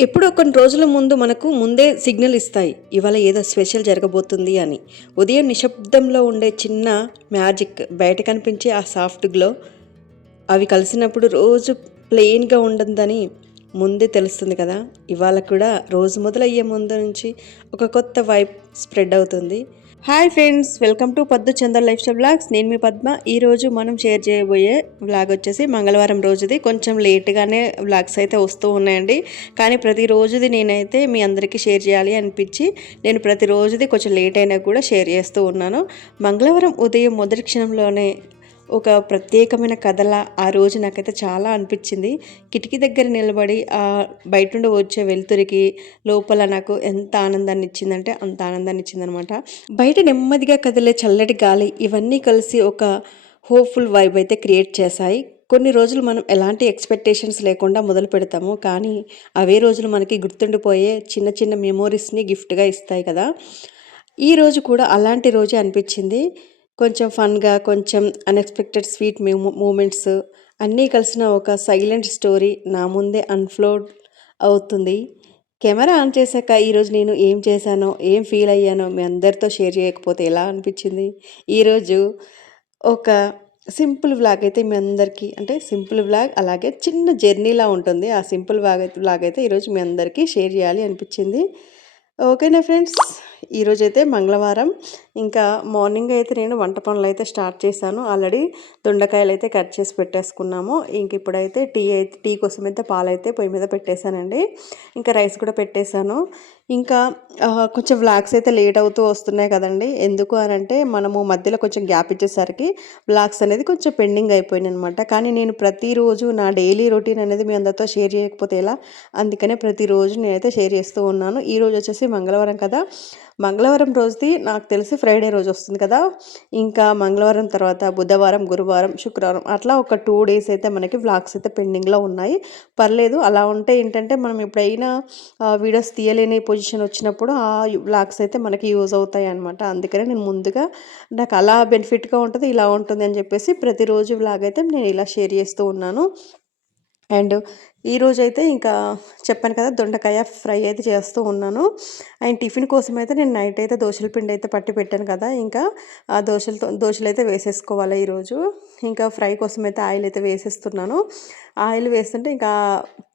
ఎప్పుడో కొన్ని రోజుల ముందు మనకు ముందే సిగ్నల్ ఇస్తాయి. ఇవాళ ఏదో స్పెషల్ జరగబోతుంది అని. ఉదయం నిశ్శబ్దంలో ఉండే చిన్న మ్యాజిక్ బయట కనిపించే ఆ సాఫ్ట్ గ్లో అవి కలిసినప్పుడు రోజు ప్లెయిన్గా ఉండదని ముందే తెలుస్తుంది కదా. ఇవాళ కూడా రోజు మొదలయ్యే ముందు నుంచి ఒక కొత్త వైబ్ స్ప్రెడ్ అవుతుంది. Hi friends welcome to Paddu Chandar life style blogs నేను మీ పద్మ. ఈరోజు మనం షేర్ చేయబోయే బ్లాగ్ వచ్చేసి మంగళవారం రోజుది. కొంచెం లేట్గానే బ్లాగ్స్ అయితే వస్తూ ఉన్నాయండి. కానీ ప్రతిరోజుది నేనైతే మీ అందరికీ షేర్ చేయాలి అనిపించి నేను ప్రతిరోజుది కొంచెం లేట్ అయినా కూడా షేర్ చేస్తూ ఉన్నాను. మంగళవారం ఉదయం మొదటి క్షణంలోనే ఒక ప్రత్యేకమైన కథలా ఆ రోజు నాకైతే చాలా అనిపించింది. కిటికీ దగ్గర నిలబడి ఆ బయట నుండి వచ్చే వెలుతురికి లోపల నాకు ఎంత ఆనందాన్ని ఇచ్చిందంటే అంత ఆనందాన్ని ఇచ్చిందనమాట బయట నెమ్మదిగా కదిలే చల్లటి గాలి ఇవన్నీ కలిసి ఒక హోప్ఫుల్ వైబ్ అయితే క్రియేట్ చేశాయి. కొన్ని రోజులు మనం ఎలాంటి ఎక్స్పెక్టేషన్స్ లేకుండా మొదలు పెడతాము కానీ అవే రోజులు మనకి గుర్తుండిపోయే చిన్న చిన్న మెమోరీస్ని గిఫ్ట్గా ఇస్తాయి కదా. ఈ రోజు కూడా అలాంటి రోజే అనిపించింది. కొంచెం ఫన్గా కొంచెం అన్ఎక్స్పెక్టెడ్ స్వీట్ మూమెంట్స్ అన్నీ కలిసిన ఒక సైలెంట్ స్టోరీ నా ముందే అన్ఫ్లోడ్ అవుతుంది. కెమెరా ఆన్ చేశాక ఈరోజు నేను ఏం చేశానో ఏం ఫీల్ అయ్యానో మీ అందరితో షేర్ చేయకపోతే ఎలా అనిపించింది? ఈరోజు ఒక సింపుల్ వ్లాగ్ అయితే మీ అందరికీ అంటే సింపుల్ వ్లాగ్ అలాగే చిన్న జర్నీలా ఉంటుంది. ఆ సింపుల్ వ్లాగ్ అయితే వ్లాగ్ అయితే ఈరోజు మీ అందరికీ షేర్ చేయాలి అనిపించింది. ఓకేనా ఫ్రెండ్స్ ఈరోజు అయితే మంగళవారం. ఇంకా మార్నింగ్ అయితే నేను వంట పనులు అయితే స్టార్ట్ చేశాను. ఆల్రెడీ దొండకాయలు అయితే కట్ చేసి పెట్టేసుకున్నాము. ఇంక ఇప్పుడైతే టీ అయితే టీ కోసం అయితే పాలైతే పొయ్యి మీద పెట్టేశానండి. ఇంకా రైస్ కూడా పెట్టేశాను. ఇంకా కొంచెం వ్లాగ్స్ అయితే లేట్ అవుతూ వస్తున్నాయి కదండి. ఎందుకు అని అంటే మనము మధ్యలో కొంచెం గ్యాప్ ఇచ్చేసరికి వ్లాగ్స్ అనేది కొంచెం పెండింగ్ అయిపోయింది అనమాట కానీ నేను ప్రతిరోజు నా డైలీ రొటీన్ అనేది మీ అందరితో షేర్ చేయకపోతే ఎలా? అందుకనే ప్రతిరోజు నేనైతే షేర్ చేస్తూ ఉన్నాను. ఈరోజు వచ్చేసి మంగళవారం కదా. మంగళవారం రోజుది నాకు తెలిసి ఫ్రైడే రోజు వస్తుంది కదా. ఇంకా మంగళవారం తర్వాత బుధవారం గురువారం శుక్రవారం అట్లా ఒక టూ డేస్ అయితే మనకి వ్లాగ్స్ అయితే పెండింగ్లో ఉన్నాయి. పర్లేదు అలా ఉంటే ఏంటంటే మనం ఎప్పుడైనా వీడియోస్ తీయలేని పొజిషన్ వచ్చినప్పుడు ఆ వ్లాగ్స్ అయితే మనకి యూజ్ అవుతాయి అనమాట అందుకనే నేను ముందుగా నాకు అలా బెనిఫిట్గా ఉంటుంది ఇలా ఉంటుంది అని చెప్పేసి ప్రతిరోజు వ్లాగ్ అయితే నేను ఇలా షేర్ చేస్తూ ఉన్నాను. అండ్ ఈరోజు అయితే ఇంకా చెప్పాను కదా దొండకాయ ఫ్రై అయితే చేస్తూ ఉన్నాను. అండ్ టిఫిన్ కోసం అయితే నేను నైట్ అయితే దోశల పిండి అయితే పట్టి పెట్టాను కదా ఇంకా ఆ దోశలతో దోశలు అయితే వేసేసుకోవాలి ఈరోజు. ఇంకా ఫ్రై కోసం అయితే ఆయిల్ అయితే వేసేస్తున్నాను. ఆయిల్ వేస్తుంటే ఇంకా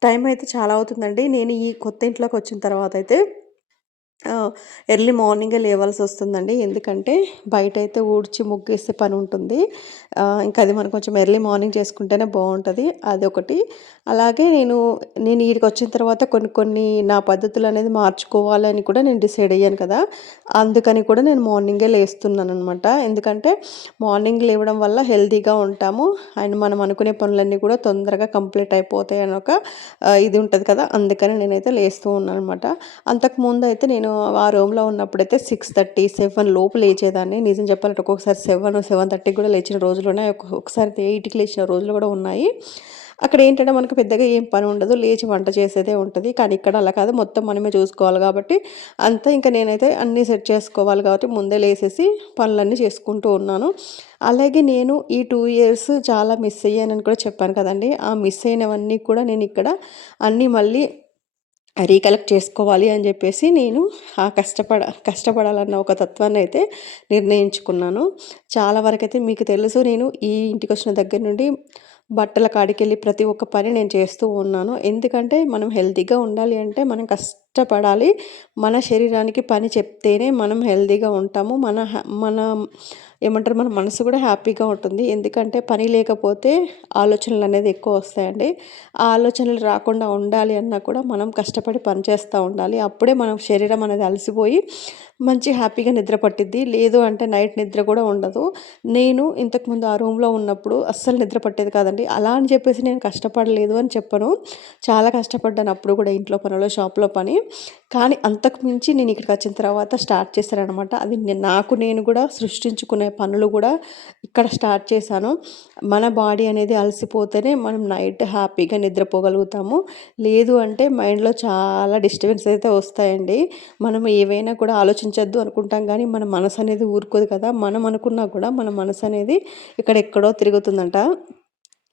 టైం అయితే చాలా అవుతుందండి. నేను ఈ కొత్త ఇంట్లోకి వచ్చిన తర్వాత అయితే ఎర్లీ మార్నింగే లేవాల్సి వస్తుందండి ఎందుకంటే బయట అయితే ఊడ్చి ముగ్గేసే పని ఉంటుంది ఇంకా అది మనం కొంచెం ఎర్లీ మార్నింగ్ చేసుకుంటేనే బాగుంటుంది అది ఒకటి అలాగే నేను నేను వీడికి వచ్చిన తర్వాత కొన్ని కొన్ని నా పద్ధతులు అనేది మార్చుకోవాలని కూడా నేను డిసైడ్ అయ్యాను కదా. అందుకని కూడా నేను మార్నింగే లేస్తున్నాను అనమాట ఎందుకంటే మార్నింగ్ లేవడం వల్ల హెల్తీగా ఉంటాము. అండ్ మనం అనుకునే పనులన్నీ కూడా తొందరగా కంప్లీట్ అయిపోతాయి అని ఒక ఇది ఉంటుంది కదా. అందుకని నేనైతే లేస్తూ ఉన్నాను అనమాట అంతకుముందు అయితే నేను నేను ఆ రూమ్లో ఉన్నప్పుడైతే సిక్స్ థర్టీ సెవెన్ లోపు లేచేదాన్ని. నిజం చెప్పాలంటే ఒక్కొక్కసారి సెవెన్ సెవెన్ థర్టీకి కూడా లేచిన రోజులు ఉన్నాయి ఒక్కొక్కసారి ఎయిట్కి లేచిన రోజులు కూడా ఉన్నాయి. అక్కడ ఏంటంటే మనకు పెద్దగా ఏం పని ఉండదు. లేచి వంట చేసేదే ఉంటుంది. కానీ ఇక్కడ అలా కాదు. మొత్తం మనమే చూసుకోవాలి కాబట్టి అంతా ఇంకా నేనైతే అన్నీ సెట్ చేసుకోవాలి కాబట్టి ముందే లేసేసి పనులన్నీ చేసుకుంటూ ఉన్నాను. అలాగే నేను ఈ టూ ఇయర్స్ చాలా మిస్ అయ్యానని కూడా చెప్పాను కదండి. ఆ మిస్ అయినవన్నీ కూడా నేను ఇక్కడ అన్నీ మళ్ళీ రీకలెక్ట్ చేసుకోవాలి అని చెప్పేసి నేను ఆ కష్టపడ కష్టపడాలన్న ఒక తత్వాన్ని అయితే నిర్ణయించుకున్నాను. చాలా వరకైతే మీకు తెలుసు నేను ఈ ఇంటికి వచ్చిన దగ్గర నుండి బట్టల కాడికి వెళ్ళి ప్రతి ఒక్క పని నేను చేస్తూ ఉన్నాను. ఎందుకంటే మనం హెల్తీగా ఉండాలి అంటే మనం కష్ట కష్టపడాలి. మన శరీరానికి పని చెప్తేనే మనం హెల్తీగా ఉంటాము. మన మన ఏమంటారు? మన మనసు కూడా హ్యాపీగా ఉంటుంది. ఎందుకంటే పని లేకపోతే ఆలోచనలు అనేది ఎక్కువ వస్తాయండి. ఆ ఆలోచనలు రాకుండా ఉండాలి అన్నా కూడా మనం కష్టపడి పని చేస్తూ ఉండాలి. అప్పుడే మనం శరీరం అనేది అలసిపోయి మంచి హ్యాపీగా నిద్ర పట్టిద్ది. లేదు అంటే నైట్ నిద్ర కూడా ఉండదు. నేను ఇంతకుముందు ఆ రూమ్లో ఉన్నప్పుడు అస్సలు నిద్ర పట్టేది కాదండి. అలా అని చెప్పేసి నేను కష్టపడలేదు అని చెప్పను. చాలా కష్టపడ్డాను అప్పుడు కూడా ఇంట్లో పనులు షాప్లో పని. కానీ అంతకు మించి నేను ఇక్కడికి వచ్చిన తర్వాత స్టార్ట్ చేశానమాట అది నాకు నేను కూడా సృష్టించుకునే పనులు కూడా ఇక్కడ స్టార్ట్ చేశాను. మన బాడీ అనేది అలసిపోతేనే మనం నైట్ హ్యాపీగా నిద్రపోగలుగుతాము. లేదు అంటే మైండ్లో చాలా డిస్టర్బెన్స్ అయితే వస్తాయండి. మనం ఏవైనా కూడా ఆలోచించద్దు అనుకుంటాం కానీ మన మనసు అనేది ఊరుకోదు కదా. మనం అనుకున్నా కూడా మన మనసు అనేది ఇక్కడ ఎక్కడో తిరుగుతుందంట.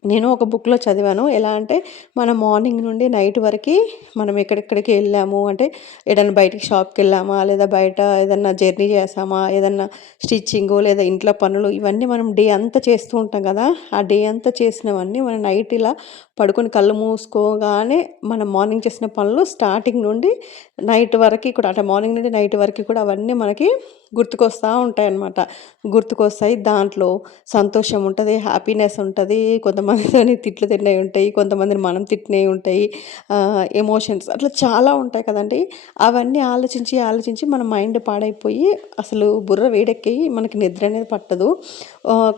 నేను ఒక బుక్లో చదివాను. ఎలా అంటే మనం మార్నింగ్ నుండి నైట్ వరకు మనం ఎక్కడెక్కడికి వెళ్ళాము అంటే ఏదైనా బయటికి షాప్కి వెళ్ళామా లేదా బయట ఏదన్నా జర్నీ చేసామా ఏదన్నా స్టిచ్చింగ్ లేదా ఇంట్లో పనులు ఇవన్నీ మనం డే అంతా చేస్తూ ఉంటాం కదా! ఆ డే అంతా చేసినవన్నీ మనం నైట్ ఇలా పడుకొని కళ్ళు మూసుకోగానే మనం మార్నింగ్ చేసిన పనులు స్టార్టింగ్ నుండి నైట్ వరకు కూడా అంటే మార్నింగ్ నుండి నైట్ వరకు కూడా అవన్నీ మనకి గుర్తుకొస్తూ ఉంటాయి అన్నమాట గుర్తుకొస్తాయి. దాంట్లో సంతోషం ఉంటుంది హ్యాపీనెస్ ఉంటుంది కొంతమందిని తిట్లు తిన్నవి ఉంటాయి కొంతమందిని మనం తిట్టినవి ఉంటాయి ఎమోషన్స్ అట్లా చాలా ఉంటాయి కదండి. అవన్నీ ఆలోచించి ఆలోచించి మన మైండ్ పాడైపోయి అసలు బుర్ర వేడెక్కి మనకి నిద్ర అనేది పట్టదు.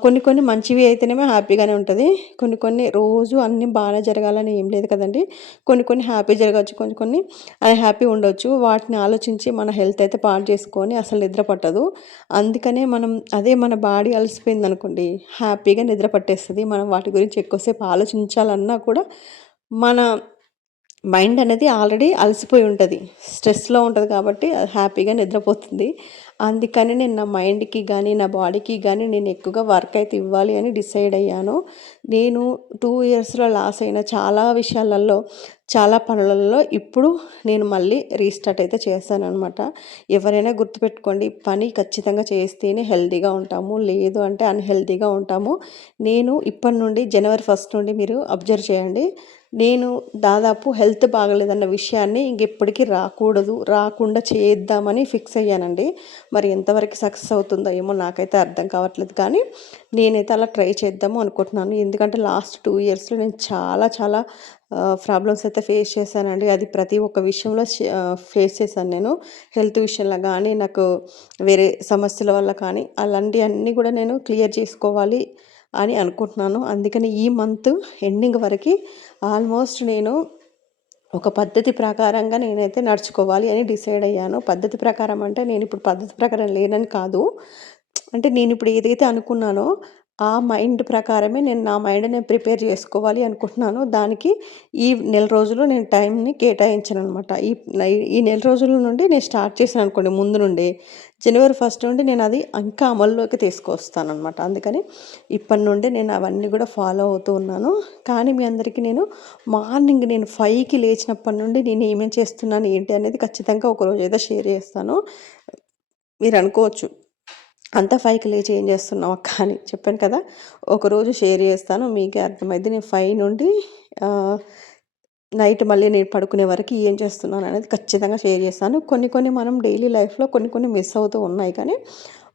కొన్ని కొన్ని మంచివి అయితేనేమో హ్యాపీగానే ఉంటుంది. కొన్ని కొన్ని రోజు అన్నీ బాగానే జరగాలని ఏం లేదు కదండి. కొన్ని కొన్ని హ్యాపీ జరగవచ్చు కొన్ని కొన్ని అది హ్యాపీ ఉండొచ్చు. వాటిని ఆలోచించి మన హెల్త్ అయితే పాడు చేసుకొని అసలు నిద్ర పట్టదు. అందుకనే మనం అదే మన బాడీ అలసిపోయింది అనుకోండి హ్యాపీగా నిద్ర పట్టేస్తుంది. మనం వాటి గురించి ఎక్కువసేపు ఆలోచించాలన్నా కూడా మన మైండ్ అనేది ఆల్రెడీ అలసిపోయి ఉంటుంది. స్ట్రెస్లో ఉంటుంది కాబట్టి అది హ్యాపీగా నిద్రపోతుంది. అందుకని నేను నా మైండ్కి కానీ నా బాడీకి కానీ నేను ఎక్కువగా వర్క్ అయితే ఇవ్వాలి అని డిసైడ్ అయ్యాను. నేను టూ ఇయర్స్లో లాస్ అయిన చాలా విషయాలలో చాలా పనులలో ఇప్పుడు నేను మళ్ళీ రీస్టార్ట్ అయితే చేశాను అనమాట ఎవరైనా గుర్తుపెట్టుకోండి పని ఖచ్చితంగా చేస్తేనే హెల్తీగా ఉంటాము. లేదు అంటే అన్హెల్తీగా ఉంటాము. నేను ఇప్పటి నుండి జనవరి ఫస్ట్ నుండి మీరు అబ్జర్వ్ చేయండి. నేను దాదాపు హెల్త్ బాగలేదన్న విషయాన్ని ఇంకెప్పటికీ రాకూడదు రాకుండా చేద్దామని ఫిక్స్ అయ్యానండి. మరి ఎంతవరకు సక్సెస్ అవుతుందో ఏమో నాకైతే అర్థం కావట్లేదు. కానీ నేనైతే అలా ట్రై చేద్దాము అనుకుంటున్నాను. ఎందుకంటే లాస్ట్ టూ ఇయర్స్లో నేను చాలా చాలా ప్రాబ్లమ్స్ అయితే ఫేస్ చేశానండి. అది ప్రతి ఒక్క విషయంలో ఫేస్ చేశాను నేను. హెల్త్ విషయంలో కానీ నాకు వేరే సమస్యల వల్ల కానీ అలాంటివన్నీ కూడా నేను క్లియర్ చేసుకోవాలి. అని అనుకుంటున్నాను. అందుకని ఈ మంత్ ఎండింగ్ వరకు ఆల్మోస్ట్ నేను ఒక పద్ధతి ప్రకారంగా నేనైతే నడుచుకోవాలి అని డిసైడ్ అయ్యాను. పద్ధతి ప్రకారం అంటే నేను ఇప్పుడు పద్ధతి ప్రకారం లేనని కాదు. అంటే నేను ఇప్పుడు ఏదైతే అనుకున్నానో ఆ మైండ్ ప్రకారమే నేను నా మైండ్ నేను ప్రిపేర్ చేసుకోవాలి అనుకుంటున్నాను. దానికి ఈ నెల రోజులు నేను టైంని కేటాయించాను అనమాట ఈ ఈ నెల రోజుల నుండి నేను స్టార్ట్ చేశాను అనుకోండి ముందు నుండి. జనవరి ఫస్ట్ నుండి నేను అది ఇంకా అమల్లోకి తీసుకొస్తాను అనమాట అందుకని ఇప్పటి నుండి నేను అవన్నీ కూడా ఫాలో అవుతూ ఉన్నాను. కానీ మీ అందరికీ నేను మార్నింగ్ నేను ఫైవ్కి లేచినప్పటి నుండి నేను ఏమేమి చేస్తున్నాను ఏంటి అనేది ఖచ్చితంగా ఒకరోజు ఏదో షేర్ చేస్తాను. మీరు అనుకోవచ్చు అంతా ఫైవ్కి లేచి ఏం చేస్తున్నావు అక్క అని చెప్పాను కదా ఒకరోజు షేర్ చేస్తాను. మీకే అర్థమైంది నేను ఫైవ్ నుండి నైట్ మళ్ళీ నేను పడుకునే వరకు ఏం చేస్తున్నాను అనేది ఖచ్చితంగా షేర్ చేస్తాను. కొన్ని కొన్ని మనం డైలీ లైఫ్లో కొన్ని కొన్ని మిస్ అవుతూ ఉన్నాయి కానీ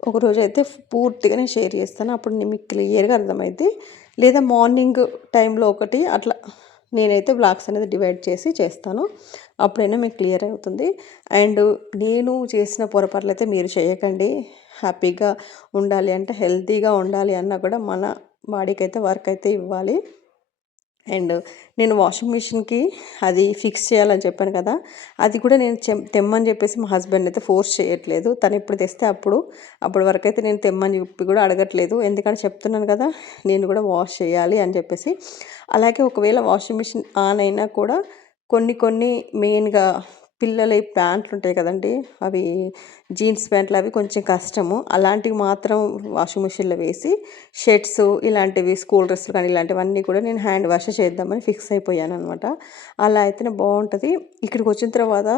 ఒకరోజు అయితే పూర్తిగానే షేర్ చేస్తాను. అప్పుడు నేను మీకు క్లియర్గా అర్థమైంది లేదా మార్నింగ్ టైంలో ఒకటి అట్లా నేనైతే బ్లాగ్స్ అనేది డివైడ్ చేసి చేస్తాను. అప్పుడైనా మీకు క్లియర్ అవుతుంది. అండ్ నేను చేసిన పొరపాట్లు అయితే మీరు చేయకండి. హ్యాపీగా ఉండాలి అంటే హెల్తీగా ఉండాలి అన్నా కూడా మన బాడీకి అయితే వర్క్ అయితే ఇవ్వాలి. అండ్ నేను వాషింగ్ మిషన్కి అది ఫిక్స్ చేయాలని చెప్పాను కదా అది కూడా నేను చెం తెమ్మని చెప్పేసి మా హస్బెండ్ అయితే ఫోర్స్ చేయట్లేదు. తను ఎప్పుడు తెస్తే అప్పుడు అప్పటి వరకు అయితే నేను తెమ్మని చెప్పి కూడా అడగట్లేదు. ఎందుకంటే చెప్తున్నాను కదా నేను కూడా వాష్ చేయాలి అని చెప్పేసి. అలాగే ఒకవేళ వాషింగ్ మిషన్ ఆన్ అయినా కూడా కొన్ని కొన్ని మెయిన్గా పిల్లల ప్యాంట్లు ఉంటాయి కదండి అవి జీన్స్ ప్యాంట్లు అవి కొంచెం కష్టము. అలాంటివి మాత్రం వాషింగ్ మిషన్లో వేసి షర్ట్స్ ఇలాంటివి స్కూల్ డ్రెస్సులు కానీ ఇలాంటివన్నీ కూడా నేను హ్యాండ్ వాష్ చేద్దామని ఫిక్స్ అయిపోయాను అనమాట అలా అయితేనే బాగుంటుంది. ఇక్కడికి వచ్చిన తర్వాత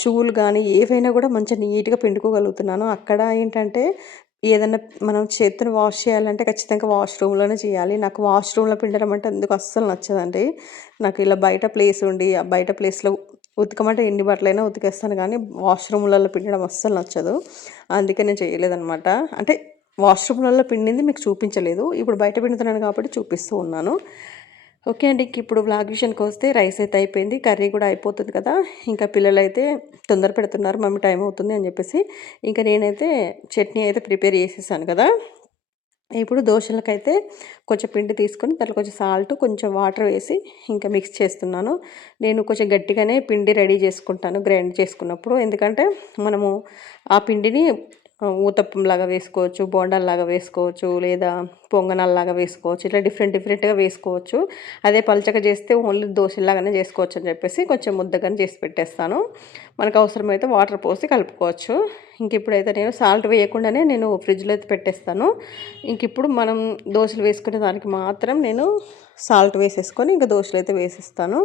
షూలు కానీ ఏవైనా కూడా మంచిగా నీట్గా పిండుకోగలుగుతున్నాను. అక్కడ ఏంటంటే ఏదైనా మనం చేతిని వాష్ చేయాలంటే ఖచ్చితంగా వాష్రూమ్లోనే చేయాలి. నాకు వాష్రూమ్లో పిండడం అంటే ఎందుకు అస్సలు నచ్చదండి. నాకు ఇలా బయట ప్లేస్ ఉండి ఆ బయట ప్లేస్లో ఉతకమంటే ఎన్ని బట్టలైనా ఉతికేస్తాను కానీ వాష్రూమ్లలో పిండడం అస్సలు నచ్చదు. అందుకే నేను చేయలేదన్నమాట. అంటే వాష్రూమ్లలో పిండింది మీకు చూపించలేదు. ఇప్పుడు బయట పిండుతున్నాను కాబట్టి చూపిస్తూ ఉన్నాను. ఓకే అండి ఇంక ఇప్పుడు బ్లాగ్ విషయానికి వస్తే రైస్ అయితే అయిపోయింది కర్రీ కూడా అయిపోతుంది కదా. ఇంకా పిల్లలు అయితే తొందర పెడుతున్నారు మమ్మీ టైం అవుతుంది అని చెప్పేసి. ఇంకా నేనైతే చట్నీ అయితే ప్రిపేర్ చేసేసాను కదా. ఇప్పుడు దోశలకైతే కొంచెం పిండి తీసుకొని దాంట్లో కొంచెం సాల్ట్ కొంచెం వాటర్ వేసి ఇంకా మిక్స్ చేస్తున్నాను. నేను కొంచెం గట్టిగానే పిండి రెడీ చేసుకుంటాను గ్రైండ్ చేసుకున్నప్పుడు. ఎందుకంటే మనము ఆ పిండిని ఊతప్పంలాగా వేసుకోవచ్చు బోండాల్లాగా వేసుకోవచ్చు లేదా పొంగనాల్లాగా వేసుకోవచ్చు ఇట్లా డిఫరెంట్ డిఫరెంట్గా వేసుకోవచ్చు. అదే పలచగా చేస్తే ఓన్లీ దోశలాగానే చేసుకోవచ్చు అని చెప్పేసి కొంచెం ముద్దగానే చేసి పెట్టేస్తాను. మనకు అవసరమైతే వాటర్ పోసి కలుపుకోవచ్చు. ఇంక ఇప్పుడైతే నేను సాల్ట్ వేయకుండానే నేను ఫ్రిడ్జ్లో అయితే పెట్టేస్తాను. ఇంక ఇప్పుడు మనం దోశలు వేసుకునే దానికి మాత్రం నేను సాల్ట్ వేసేసుకొని ఇంకా దోశలు అయితే వేసేస్తాను.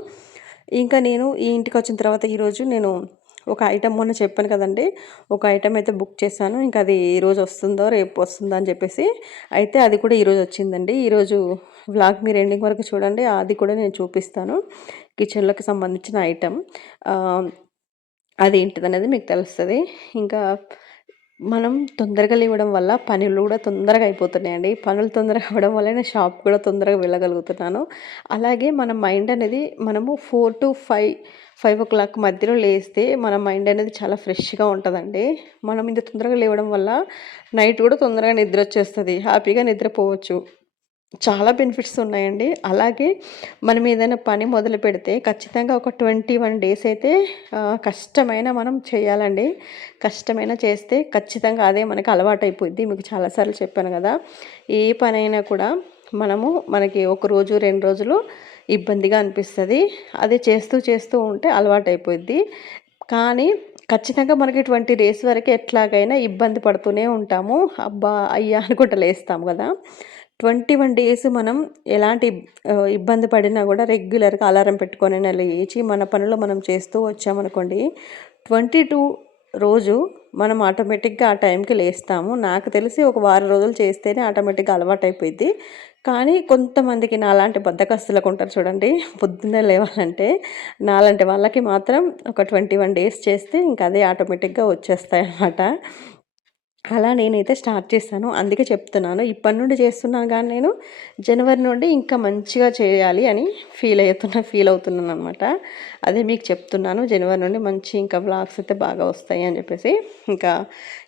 ఇంకా నేను ఈ ఇంటికి వచ్చిన తర్వాత ఈరోజు నేను ఒక ఐటమ్ మొన్న చెప్పాను కదండి. ఒక ఐటమ్ అయితే బుక్ చేశాను. ఇంకా అది ఈరోజు వస్తుందో రేపు వస్తుందో అని చెప్పేసి అయితే అది కూడా ఈరోజు వచ్చిందండి. ఈరోజు వ్లాగ్ మీరు ఎండింగ్ వరకు చూడండి. అది కూడా నేను చూపిస్తాను. కిచెన్లోకి సంబంధించిన ఐటమ్ అది ఏంటిది అనేది మీకు తెలుస్తుంది. ఇంకా మనం తొందరగా లేవడం వల్ల పనులు కూడా తొందరగా అయిపోతున్నాయండి. పనులు తొందరగా అవ్వడం వల్ల నేను షాప్ కూడా తొందరగా వెళ్ళగలుగుతున్నాను. అలాగే మన మైండ్ అనేది మనము four to five five o'clock మధ్యలో లేస్తే మన మైండ్ అనేది చాలా ఫ్రెష్గా ఉంటుందండి. మనం ఇంత తొందరగా లేవడం వల్ల నైట్ కూడా తొందరగా నిద్ర వచ్చేస్తుంది. హ్యాపీగా నిద్రపోవచ్చు. చాలా బెనిఫిట్స్ ఉన్నాయండి. అలాగే మనం ఏదైనా పని మొదలు పెడితే ఖచ్చితంగా ఒక ట్వంటీ వన్ డేస్ అయితే కష్టమైన మనం చేయాలండి. కష్టమైన చేస్తే ఖచ్చితంగా అదే మనకి అలవాటు అయిపోద్ది మీకు చాలాసార్లు చెప్పాను కదా. ఏ పనైనా కూడా మనము మనకి ఒక రోజు రెండు రోజులు ఇబ్బందిగా అనిపిస్తుంది. అది చేస్తూ చేస్తూ ఉంటే అలవాటు అయిపోద్ది కానీ ఖచ్చితంగా మనకి ట్వంటీ డేస్ వరకు ఎట్లాగైనా ఇబ్బంది పడుతూనే ఉంటాము. అబ్బా అయ్యా అనుకుంటా లేస్తాము కదా. ట్వంటీ వన్ డేస్ మనం ఎలాంటి ఇబ్బంది పడినా కూడా రెగ్యులర్గా అలారం పెట్టుకొని లేచి మన పనులు మనం చేస్తూ వచ్చామనుకోండి ట్వంటీ టూ రోజు మనం ఆటోమేటిక్గా ఆ టైంకి లేస్తాము. నాకు తెలిసి ఒక వారం రోజులు చేస్తేనే ఆటోమేటిక్గా అలవాటు అయిపోయింది కానీ కొంతమందికి నాలాంటి బద్దకస్తులకు ఉంటారు చూడండి పొద్దున్నే లేవాలంటే నాలాంటి వాళ్ళకి మాత్రం ఒక ట్వంటీ వన్ డేస్ చేస్తే ఇంకా అదే ఆటోమేటిక్గా వచ్చేస్తాయి అన్నమాట అలా నేనైతే స్టార్ట్ చేశాను. అందుకే చెప్తున్నాను. ఇప్పటి నుండి చేస్తున్నాను కానీ నేను జనవరి నుండి ఇంకా మంచిగా చేయాలి అని ఫీల్ అవుతున్నా ఫీల్ అవుతున్నాను అనమాట అదే మీకు చెప్తున్నాను. జనవరి నుండి మంచి ఇంకా బ్లాగ్స్ అయితే బాగా వస్తాయి అని చెప్పేసి. ఇంకా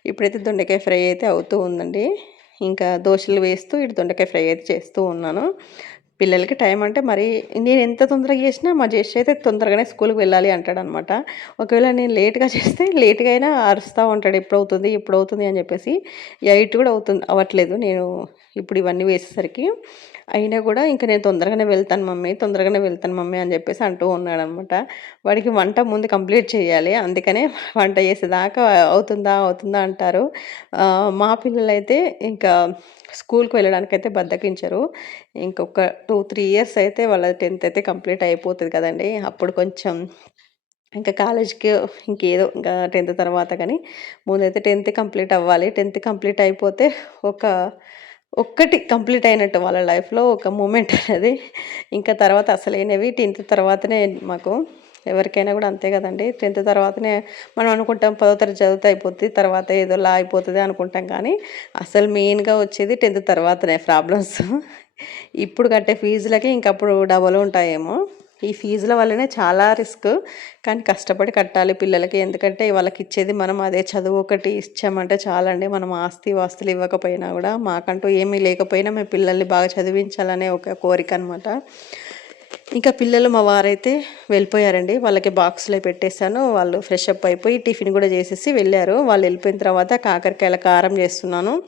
ఇప్పుడైతే దొండకాయ ఫ్రై అయితే అవుతూ ఉందండి. ఇంకా దోశలు వేస్తూ ఇటు దొండకాయ ఫ్రై అయితే చేస్తూ ఉన్నాను. పిల్లలకి టైం అంటే మరి నేను ఎంత తొందరగా చేసినా మా జస్ట్ అయితే తొందరగానే స్కూల్కి వెళ్ళాలి అంటాడు అనమాట ఒకవేళ నేను లేట్గా చేస్తే లేట్గా అయినా అరుస్తూ ఉంటాడు ఎప్పుడవుతుంది ఎప్పుడవుతుంది అవుతుంది అని చెప్పేసి ఎయిట్ కూడా అవుతుంది అవ్వట్లేదు. నేను ఇప్పుడు ఇవన్నీ వేసేసరికి అయినా కూడా ఇంకా నేను తొందరగానే వెళ్తాను మమ్మీ తొందరగానే వెళ్తాను మమ్మీ అని చెప్పేసి అంటూ ఉన్నాడు అనమాట వాడికి వంట ముందు కంప్లీట్ చేయాలి. అందుకనే వంట చేసేదాకా అవుతుందా అవుతుందా అంటారు. మా పిల్లలైతే ఇంకా స్కూల్కి వెళ్ళడానికి అయితే బద్దకించరు. ఇంకొక టూ త్రీ ఇయర్స్ అయితే వాళ్ళ టెన్త్ అయితే కంప్లీట్ అయిపోతుంది కదండి. అప్పుడు కొంచెం ఇంకా కాలేజ్కి ఇంకేదో ఇంకా టెన్త్ తర్వాత కానీ ముందైతే టెన్త్ కంప్లీట్ అవ్వాలి. టెన్త్ కంప్లీట్ అయిపోతే ఒక ఒక్కటి కంప్లీట్ అయినట్టు వాళ్ళ లైఫ్లో ఒక మూమెంట్ అనేది. ఇంకా తర్వాత అసలైనవి టెన్త్ తర్వాతనే మాకు. ఎవరికైనా కూడా అంతే కదండి. టెన్త్ తర్వాతనే మనం అనుకుంటాం పదో తరగతి చదివితే అయిపోతుంది తర్వాత ఏదో లా అయిపోతుంది అనుకుంటాం కానీ అసలు మెయిన్గా వచ్చేది టెన్త్ తర్వాతనే ప్రాబ్లమ్స్. ఇప్పుడు కట్టే ఫీజులకి ఇంకప్పుడు డబల్ ఉంటాయేమో. ఈ ఫీజుల వల్లనే చాలా రిస్క్. కానీ కష్టపడి కట్టాలి పిల్లలకి. ఎందుకంటే వాళ్ళకి ఇచ్చేది మనం అదే చదువు ఒకటి ఇచ్చామంటే చాలండి. మనం ఆస్తి వాస్తులు ఇవ్వకపోయినా కూడా మాకంటూ ఏమీ లేకపోయినా మేము పిల్లల్ని బాగా చదివించాలనే ఒక కోరిక అనమాట ఇంకా పిల్లలు మా వారైతే వెళ్ళిపోయారండి. వాళ్ళకి బాక్స్లో పెట్టేశాను. వాళ్ళు ఫ్రెష్ అప్ అయిపోయి టిఫిన్ కూడా చేసేసి వెళ్ళారు. వాళ్ళు వెళ్ళిపోయిన తర్వాత కాకరకాయల కారం చేస్తున్నాను.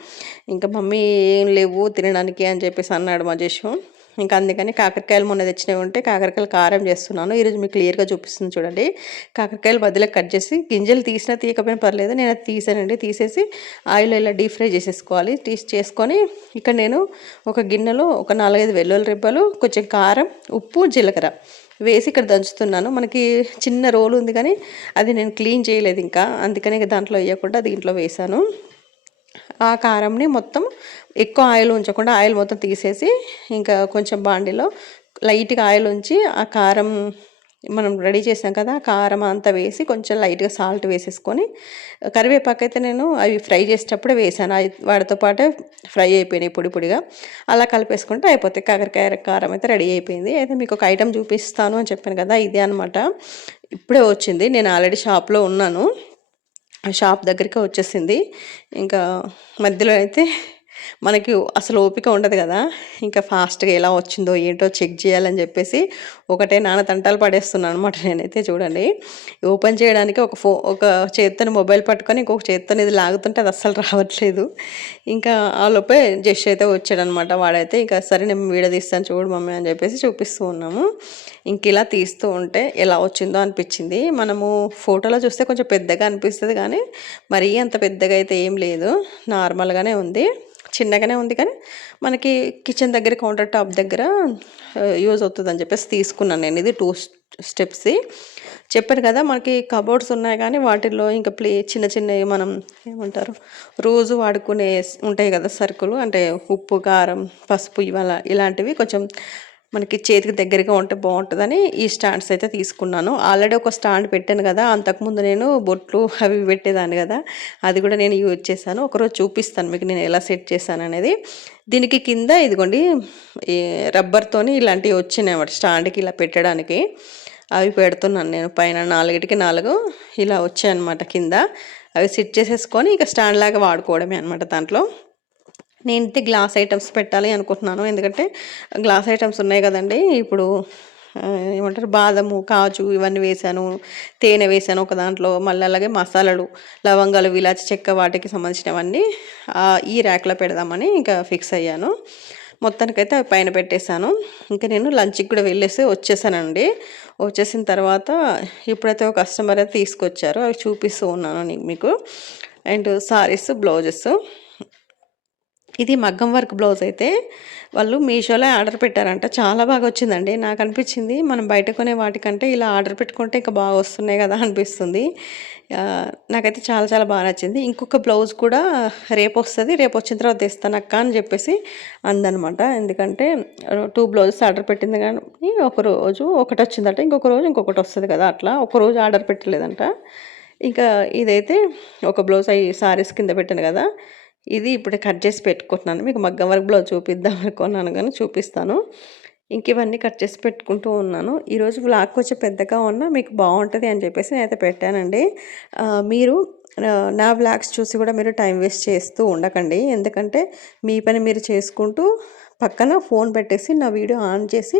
ఇంకా మమ్మీ ఏం లేవు తినడానికి అని చెప్పేసి అన్నాడు మజేషు. ఇంకా అందుకని కాకరకాయలు మొన్న తెచ్చినవి ఉంటే కాకరకాయలు కారం చేస్తున్నాను. ఈరోజు మీకు క్లియర్గా చూపిస్తుంది చూడండి. కాకరకాయలు మధ్యలో కట్ చేసి గింజలు తీసినా తీయకపోయినా పర్లేదు నేను అది తీసానండి. తీసేసి ఆయిల్ ఇలా డీప్ ఫ్రై చేసేసుకోవాలి. తీసి చేసుకొని ఇక్కడ నేను ఒక గిన్నెలో ఒక నాలుగైదు వెల్లుల్లి రిబ్బలు కొంచెం కారం ఉప్పు జీలకర్ర వేసి ఇక్కడ దంచుతున్నాను. మనకి చిన్న రోలు ఉంది కానీ అది నేను క్లీన్ చేయలేదు ఇంకా. అందుకని దాంట్లో వేయకుండా దీంట్లో వేసాను ఆ కారంని మొత్తం ఎక్కువ ఆయిల్ ఉంచకుండా ఆయిల్ మొత్తం తీసేసి ఇంకా కొంచెం బాండిలో లైట్గా ఆయిల్ ఉంచి ఆ కారం మనం రెడీ చేసాం కదా కారం అంతా వేసి కొంచెం లైట్గా సాల్ట్ వేసేసుకొని కరివేపాకు అయితే నేను అవి ఫ్రై చేసేటప్పుడే వేసాను. అవి వాటితో పాటే ఫ్రై అయిపోయినాయి పొడి పొడిగా. అలా కలిపేసుకుంటే అయిపోతాయి. కాకరకాయ కారం అయితే రెడీ అయిపోయింది. అయితే మీకు ఒక ఐటెం చూపిస్తాను అని చెప్పాను కదా ఇదే అనమాట ఇప్పుడే వచ్చింది. నేను ఆల్రెడీ షాప్లో ఉన్నాను. షాప్ దగ్గరికి వచ్చేసింది. ఇంకా మధ్యలో అయితే మనకి అసలు ఓపిక ఉండదు కదా. ఇంకా ఫాస్ట్గా ఎలా వచ్చిందో ఏంటో చెక్ చేయాలని చెప్పేసి ఒకటే నాన్న తంటాలు పడేస్తున్నాను అనమాట నేనైతే చూడండి. ఓపెన్ చేయడానికి ఒక ఫో ఒక చేత్తని మొబైల్ పట్టుకొని ఇంకొక చేత్తని ఇది లాగుతుంటే అది అస్సలు రావట్లేదు. ఇంకా ఆ లోపే జస్ట్ అయితే వచ్చాడనమాట వాడైతే ఇంకా సరే నేను వీడియో తీస్తాను చూడు మమ్మీ అని చెప్పేసి చూపిస్తూ ఉన్నాము. ఇంక ఇలా తీస్తూ ఉంటే ఎలా వచ్చిందో అనిపించింది. మనము ఫోటోలో చూస్తే కొంచెం పెద్దగా అనిపిస్తుంది కానీ మరీ అంత పెద్దగా అయితే ఏం లేదు. నార్మల్గానే ఉంది. చిన్నగానే ఉంది కానీ మనకి కిచెన్ దగ్గర కౌంటర్ టాప్ దగ్గర యూజ్ అవుతుంది అని చెప్పేసి తీసుకున్నాను నేను. ఇది టూ స్టెప్స్. చెప్పాను కదా మనకి కబోర్డ్స్ ఉన్నాయి కానీ వాటిల్లో ఇంకా ప్లే చిన్న చిన్నవి మనం ఏమంటారు రోజు వాడుకునే ఉంటాయి కదా సరుకులు. అంటే ఉప్పు కారం పసుపు ఇవాళ ఇలాంటివి కొంచెం మనకి చేతికి దగ్గరగా ఉంటే బాగుంటుందని ఈ స్టాండ్స్ అయితే తీసుకున్నాను. ఆల్రెడీ ఒక స్టాండ్ పెట్టాను కదా అంతకుముందు నేను బొట్లు అవి పెట్టేదాన్ని కదా అది కూడా నేను యూజ్ చేశాను. ఒకరోజు చూపిస్తాను మీకు నేను ఎలా సెట్ చేశాను అనేది. దీనికి కింద ఇదిగోండి ఈ రబ్బర్తోని ఇలాంటివి వచ్చినాయి అన్నమాట స్టాండ్కి ఇలా పెట్టడానికి. అవి పెడుతున్నాను నేను పైన నాలుగిటికి నాలుగు ఇలా వచ్చాయన్నమాట కింద. అవి సెట్ చేసేసుకొని ఇక స్టాండ్ లాగా వాడుకోవడమే అనమాట దాంట్లో. నేనైతే గ్లాస్ ఐటమ్స్ పెట్టాలి అనుకుంటున్నాను. ఎందుకంటే గ్లాస్ ఐటమ్స్ ఉన్నాయి కదండి. ఇప్పుడు ఏమంటారు? బాదము కాజు ఇవన్నీ వేసాను తేనె వేసాను ఒక దాంట్లో. మళ్ళీ అలాగే మసాలాలు లవంగాలు విలాచి చెక్క వాటికి సంబంధించినవన్నీ ఈ ర్యాక్లో పెడదామని ఇంకా ఫిక్స్ అయ్యాను. మొత్తానికైతే అవి పైన పెట్టేశాను. ఇంకా నేను లంచ్కి కూడా వెళ్ళేసి వచ్చేసానండి. వచ్చేసిన తర్వాత ఇప్పుడైతే ఒక కస్టమర్ అయితే తీసుకొచ్చారు. అవి చూపిస్తూ ఉన్నాను మీకు. And saris blouses. ఇది మగ్గం వర్క్ బ్లౌజ్ అయితే వాళ్ళు మీషోలో ఆర్డర్ పెట్టారంట. చాలా బాగా వచ్చిందండి. నాకు అనిపించింది మనం బయట కొనే వాటికంటే ఇలా ఆర్డర్ పెట్టుకుంటే ఇంకా బాగా వస్తున్నాయి కదా అనిపిస్తుంది. నాకైతే చాలా చాలా బాగా నచ్చింది. ఇంకొక బ్లౌజ్ కూడా రేపు వస్తుంది. రేపు వచ్చిన తర్వాత తెస్తాను అక్క అని చెప్పేసి అందనమాట. ఎందుకంటే టూ బ్లౌజెస్ ఆర్డర్ పెట్టింది కానీ ఒక రోజు ఒకటి వచ్చిందట. ఇంకొక రోజు ఇంకొకటి వస్తుంది కదా అట్లా. ఒక రోజు ఆర్డర్ పెట్టలేదంట. ఇంకా ఇదైతే ఒక బ్లౌజ్ అవి సారీస్ కింద పెట్టాను కదా. ఇది ఇప్పుడు కట్ చేసి పెట్టుకుంటున్నాను. మీకు మగ్గం వర్క్ బ్లౌజ్ చూపిద్దాం అనుకున్నాను కానీ చూపిస్తాను. ఇంక ఇవన్నీ కట్ చేసి పెట్టుకుంటూ ఉన్నాను. ఈరోజు బ్లాక్ కొంచెం పెద్దగా ఉన్నా మీకు బాగుంటుంది అని చెప్పేసి నేనైతే పెట్టానండి. మీరు నా బ్లాగ్స్ చూసి కూడా మీరు టైం వేస్ట్ చేస్తూ ఉండకండి. ఎందుకంటే మీ పని మీరు చేసుకుంటూ పక్కన ఫోన్ పెట్టేసి నా వీడియో ఆన్ చేసి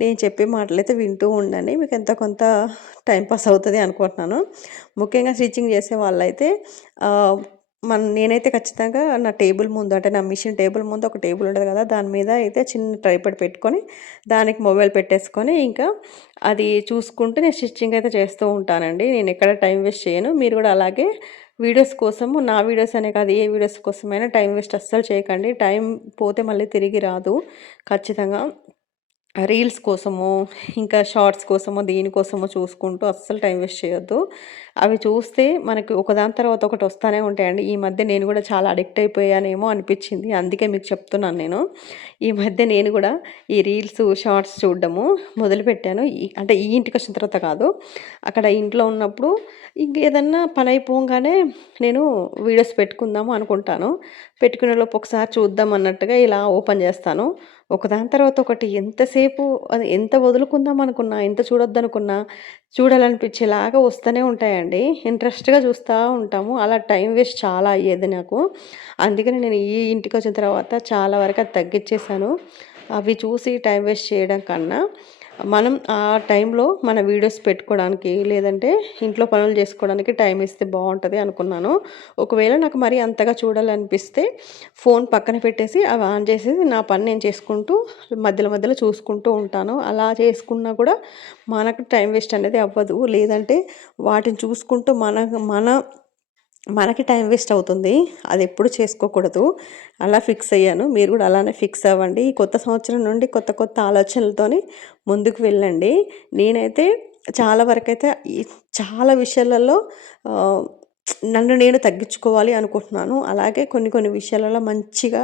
నేను చెప్పే మాటలైతే వింటూ ఉండండి. మీకు ఎంత కొంత టైం పాస్ అవుతుంది అనుకుంటున్నాను. ముఖ్యంగా స్టిచ్చింగ్ చేసే వాళ్ళైతే మన నేనైతే ఖచ్చితంగా నా టేబుల్ ముందు అంటే నా మిషన్ టేబుల్ ముందు ఒక టేబుల్ ఉంటుంది కదా దాని మీద అయితే చిన్న ట్రైపడ్ పెట్టుకొని దానికి మొబైల్ పెట్టేసుకొని ఇంకా అది చూసుకుంటూ నేను స్టిచ్చింగ్ అయితే చేస్తూ ఉంటానండి. నేను ఎక్కడ టైం వేస్ట్ చేయను. మీరు కూడా అలాగే వీడియోస్ కోసము నా వీడియోస్ అనే కాదు ఏ వీడియోస్ కోసమైనా టైం వేస్ట్ అస్సలు చేయకండి. టైం పోతే మళ్ళీ తిరిగి రాదు. ఖచ్చితంగా రీల్స్ కోసము ఇంకా షార్ట్స్ కోసమో దీనికోసమో చూసుకుంటూ అస్సలు టైం వేస్ట్ చేయొద్దు. అవి చూస్తే మనకి ఒకదాని తర్వాత ఒకటి వస్తూనే ఉంటాయండి. ఈ మధ్య నేను కూడా చాలా అడిక్ట్ అయిపోయానేమో అనిపించింది. అందుకే మీకు చెప్తున్నాను నేను. ఈ మధ్య నేను కూడా ఈ రీల్స్ షార్ట్స్ చూడడము మొదలుపెట్టాను. అంటే ఈ ఇంటికి వచ్చిన తర్వాత కాదు. అక్కడ ఇంట్లో ఉన్నప్పుడు ఇంక ఏదన్నా పని అయిపోగానే నేను వీడియోస్ పెట్టుకుందాము అనుకుంటాను. పెట్టుకునే లోపు ఒకసారి చూద్దాం అన్నట్టుగా ఇలా ఓపెన్ చేస్తాను. ఒకదాని తర్వాత ఒకటి ఎంతసేపు అది ఎంత వదులుకుందాం అనుకున్నా ఎంత చూడొద్దనుకున్నా చూడాలనిపించేలాగా వస్తూనే ఉంటాయండి. ఇంట్రెస్ట్గా చూస్తూ ఉంటాము. అలా టైం వేస్ట్ చాలా అయ్యేది నాకు. అందుకని నేను ఈ ఇంటికి వచ్చిన తర్వాత చాలా వరకు అది తగ్గించేశాను అవి చూసి టైం వేస్ట్ చేయడం కన్నా మనం ఆ టైంలో మన వీడియోస్ పెట్టుకోవడానికి లేదంటే ఇంట్లో పనులు చేసుకోవడానికి టైం ఇస్తే బాగుంటుంది అనుకున్నాను. ఒకవేళ నాకు మరి అంతగా చూడాలనిపిస్తే ఫోన్ పక్కన పెట్టేసి అవి ఆన్ చేసేసి నా పని నేను చేసుకుంటూ మధ్యలో మధ్యలో చూసుకుంటూ ఉంటాను. అలా చేసుకున్నా కూడా మనకు టైం వేస్ట్ అనేది అవ్వదు. లేదంటే వాటిని చూసుకుంటూ మన మన మనకి టైం వేస్ట్ అవుతుంది. అది ఎప్పుడు చేసుకోకూడదు. అలా ఫిక్స్ అయ్యాను. మీరు కూడా అలానే ఫిక్స్ అవ్వండి. ఈ కొత్త సంవత్సరం నుండి కొత్త కొత్త ఆలోచనలతోని ముందుకు వెళ్ళండి. నేనైతే చాలా వరకైతే ఈ చాలా విషయాలలో నన్ను నేను తగ్గించుకోవాలి అనుకుంటున్నాను. అలాగే కొన్ని కొన్ని విషయాలలో మంచిగా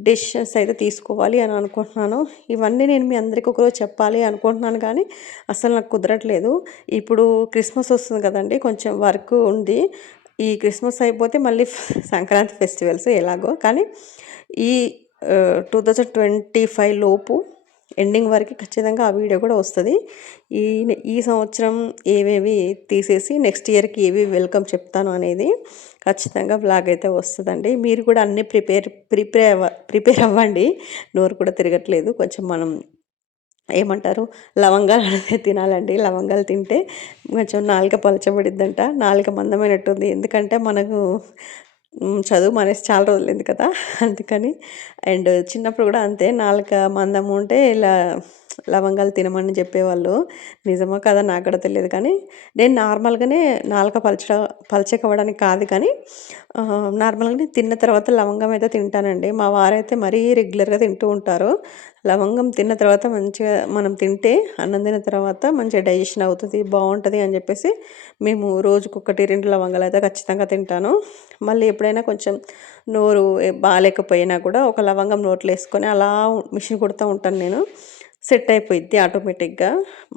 డెసిషన్స్ అయితే తీసుకోవాలి అని అనుకుంటున్నాను. ఇవన్నీ నేను మీ అందరికీ ఒకరోజు చెప్పాలి అనుకుంటున్నాను కానీ అసలు నాకు కుదరట్లేదు. ఇప్పుడు క్రిస్మస్ వస్తుంది కదండి. కొంచెం వర్క్ ఉంది. ఈ క్రిస్మస్ అయిపోతే మళ్ళీ సంక్రాంతి ఫెస్టివల్స్ ఎలాగో. కానీ ఈ టూ థౌజండ్ ట్వంటీ ఫైవ్ లోపు ఎండింగ్ వరకు ఖచ్చితంగా ఆ వీడియో కూడా వస్తుంది. ఈ ఈ సంవత్సరం ఏవేవి తీసేసి నెక్స్ట్ ఇయర్కి ఏవి వెల్కమ్ చెప్తాను అనేది ఖచ్చితంగా బ్లాగ్ అయితే వస్తుందండి. మీరు కూడా అన్నీ ప్రిపేర్ ప్రిపేర్ అవ్వ ప్రిపేర్ అవ్వండి. నోరు కూడా తిరగట్లేదు. కొంచెం మనం ఏమంటారు? లవంగాలు అనేది తినాలండి. లవంగాలు తింటే కొంచెం నాలుక పలచబడిద్దంట. నాలుక మందమైనట్టుంది. ఎందుకంటే మనకు చదువు మానేసి చాలా రోజులైంది కదా. అందుకని అండ్ చిన్నప్పుడు కూడా అంతే. నాలుక మందం ఉంటే ఇలా లవంగాలు తినమని చెప్పేవాళ్ళు. నిజమో కదా నాకు కూడా తెలియదు కానీ నేను నార్మల్గానే నాలుక పలచ పలచకవ్వడానికి కాదు కానీ నార్మల్గానే తిన్న తర్వాత లవంగం అయితే తింటానండి. మా వారైతే మరీ రెగ్యులర్గా తింటూ ఉంటారు. లవంగం తిన్న తర్వాత మంచిగా మనం తింటే అన్నం తిన్న తర్వాత మంచిగా డైజెషన్ అవుతుంది బాగుంటుంది అని చెప్పేసి మేము రోజుకొకటి రెండు లవంగాలు అయితే ఖచ్చితంగా తింటాను. మళ్ళీ ఎప్పుడైనా కొంచెం నోరు బాగాలేకపోయినా కూడా ఒక లవంగం నోట్లో వేసుకొని అలా మిషన్ కుడుతూ ఉంటాను నేను. సెట్ అయిపోయిద్ది ఆటోమేటిక్గా.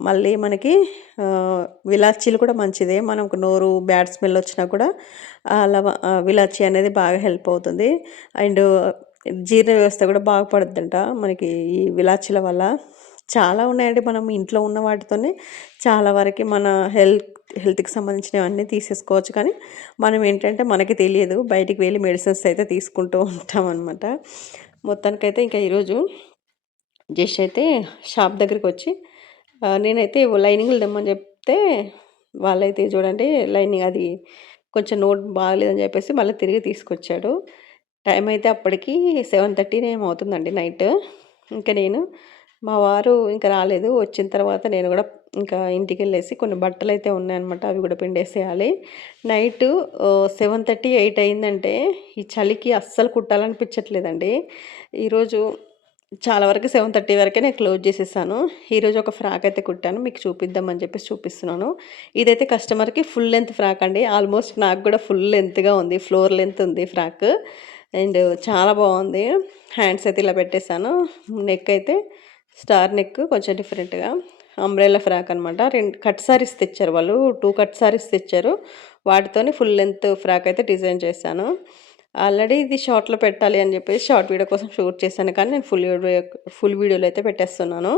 మళ్ళీ మనకి విలాచీలు కూడా మంచిదే. మనకు నోరు బ్యాడ్ స్మెల్ వచ్చినా కూడా లవ విలాచీ అనేది బాగా హెల్ప్ అవుతుంది. అండ్ జీర్ణ వ్యవస్థ కూడా బాగుపడుద్దంట మనకి ఈ విలాచీల వల్ల. చాలా ఉన్నాయండి మనం ఇంట్లో ఉన్న వాటితోనే. చాలా వరకు మన హెల్త్ హెల్త్కి సంబంధించినవన్నీ తీసేసుకోవచ్చు. కానీ మనం ఏంటంటే మనకి తెలియదు. బయటికి వెళ్ళి మెడిసిన్స్ అయితే తీసుకుంటూ ఉంటాం అనమాట మొత్తానికైతే ఇంకా ఈరోజు జస్ట్ అయితే షాప్ దగ్గరికి వచ్చి నేనైతే లైనింగ్లు తెమ్మని చెప్తే వాళ్ళైతే చూడండి లైనింగ్ అది కొంచెం నోట్ బాగలేదని చెప్పేసి మళ్ళీ తిరిగి తీసుకొచ్చాడు. టైం అయితే అప్పటికి సెవెన్ థర్టీ ఏమవుతుందండి నైట్. ఇంకా నేను మా వారు ఇంకా రాలేదు. వచ్చిన తర్వాత నేను కూడా ఇంకా ఇంటికి వెళ్ళేసి కొన్ని బట్టలు అయితే ఉన్నాయన్నమాట అవి కూడా పిండేసేయాలి. నైట్ సెవెన్ థర్టీ ఎయిట్ అయిందంటే ఈ చలికి అస్సలు కుట్టాలనిపించట్లేదండి ఈరోజు చాలా వరకు సెవెన్ థర్టీ వరకే నేను క్లోజ్ చేసేసాను. ఈరోజు ఒక ఫ్రాక్ అయితే కుట్టాను. మీకు చూపిద్దామని చెప్పేసి చూపిస్తున్నాను. ఇదైతే కస్టమర్కి ఫుల్ లెంత్ ఫ్రాక్ అండి. ఆల్మోస్ట్ నాకు కూడా ఫుల్ లెంత్గా ఉంది. ఫ్లోర్ లెంత్ ఉంది ఫ్రాక్. అండ్ చాలా బాగుంది. హ్యాండ్స్ అయితే ఇలా పెట్టేశాను. నెక్ అయితే స్టార్ నెక్ కొంచెం డిఫరెంట్గా. అంబ్రెల్లా ఫ్రాక్ అనమాట రెండు కట్ సారీస్ తెచ్చారు వాళ్ళు. టూ కట్ సారీస్ తెచ్చారు. వాటితోని ఫుల్ లెంత్ ఫ్రాక్ అయితే డిజైన్ చేశాను. ఆల్రెడీ ఇది షార్ట్లో పెట్టాలి అని చెప్పేసి షార్ట్ వీడియో కోసం షూట్ చేశాను. కానీ నేను ఫుల్ వీడియో ఫుల్ వీడియోలో అయితే పెట్టేస్తున్నాను.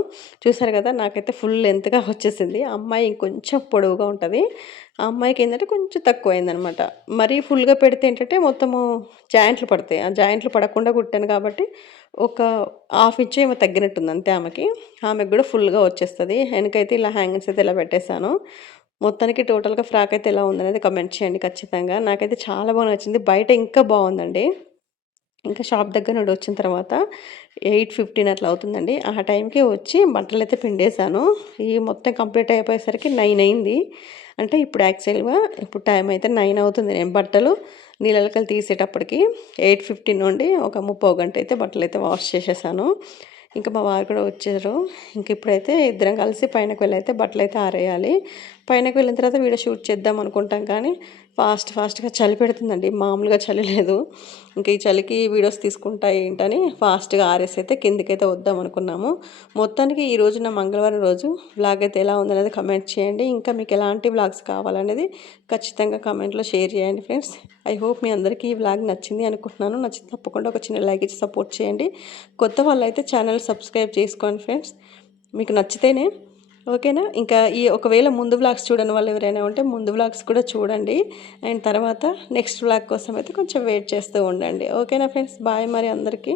చూసారు కదా నాకైతే ఫుల్ లెంత్గా వచ్చేసింది. అమ్మాయి ఇంకొంచెం పొడవుగా ఉంటుంది. ఆ అమ్మాయికి ఏంటంటే కొంచెం తక్కువైందనమాట. మరీ ఫుల్గా పెడితే ఏంటంటే మొత్తము జాయింట్లు పడతాయి. ఆ జాయింట్లు పడకుండా కుట్టాను కాబట్టి ఒక హాఫ్ ఇంచ్ ఏమో తగ్గినట్టుంది అంతే ఆమెకి. ఆమెకు కూడా ఫుల్గా వచ్చేస్తుంది. వెనకైతే ఇలా హ్యాంగర్స్ అయితే ఇలా పెట్టేశాను. మొత్తానికి టోటల్గా ఫ్రాక్ అయితే ఎలా ఉందనేది కమెంట్ చేయండి ఖచ్చితంగా. నాకైతే చాలా బాగా నచ్చింది. బయట ఇంకా బాగుందండి. ఇంకా షాప్ దగ్గర నుండి వచ్చిన తర్వాత ఎయిట్ ఫిఫ్టీన్ అట్లా అవుతుందండి. ఆ టైంకి వచ్చి బట్టలు అయితే పిండేశాను. ఈ మొత్తం కంప్లీట్ అయిపోయేసరికి నైన్ అయింది. అంటే ఇప్పుడు యాక్చువల్గా ఇప్పుడు టైం అయితే నైన్ అవుతుంది. నేను బట్టలు నీళ్ళకలు తీసేటప్పటికి ఎయిట్ ఫిఫ్టీన్ నుండి ఒక ముప్పై గంట అయితే బట్టలు అయితే వాష్ చేసేసాను. ఇంకా మా వారు కూడా వచ్చారు. ఇంక ఇప్పుడైతే ఇద్దరం కలిసి పైనకు వెళ్ళి అయితే బట్టలు అయితే ఆరేయాలి. పైనకు వెళ్ళిన తర్వాత వీడియో షూట్ చేద్దాం అనుకుంటాం కానీ ఫాస్ట్ ఫాస్ట్గా చలి పెడుతుందండి. మామూలుగా చలి లేదు. ఇంక ఈ చలికి వీడియోస్ తీసుకుంటా ఏంటని ఫాస్ట్గా ఆరేసి అయితే కిందికైతే వద్దాం అనుకున్నాము. మొత్తానికి ఈ నా మంగళవారం రోజు వ్లాగ్ అయితే ఎలా ఉందనేది కమెంట్ చేయండి. ఇంకా మీకు ఎలాంటి వ్లాగ్స్ కావాలనేది ఖచ్చితంగా కమెంట్లో షేర్ చేయండి ఫ్రెండ్స్ ఐ హోప్ మీ అందరికీ ఈ వ్లాగ్ నచ్చింది అనుకుంటున్నాను. నచ్చింది తప్పకుండా ఒక చిన్న లైక్ ఇచ్చి సపోర్ట్ చేయండి. కొత్త వాళ్ళు అయితే ఛానల్ సబ్స్క్రైబ్ చేసుకోండి ఫ్రెండ్స్ మీకు నచ్చితేనే ఓకేనా? ఇంకా ఈ ఒకవేళ ముందు బ్లాగ్స్ చూడని వాళ్ళు ఎవరైనా ఉంటే ముందు బ్లాగ్స్ కూడా చూడండి. అండ్ తర్వాత నెక్స్ట్ బ్లాగ్ కోసం అయితే కొంచెం వెయిట్ చేస్తూ ఉండండి. ఓకేనా ఫ్రెండ్స్? బాయ్ మరి అందరికీ.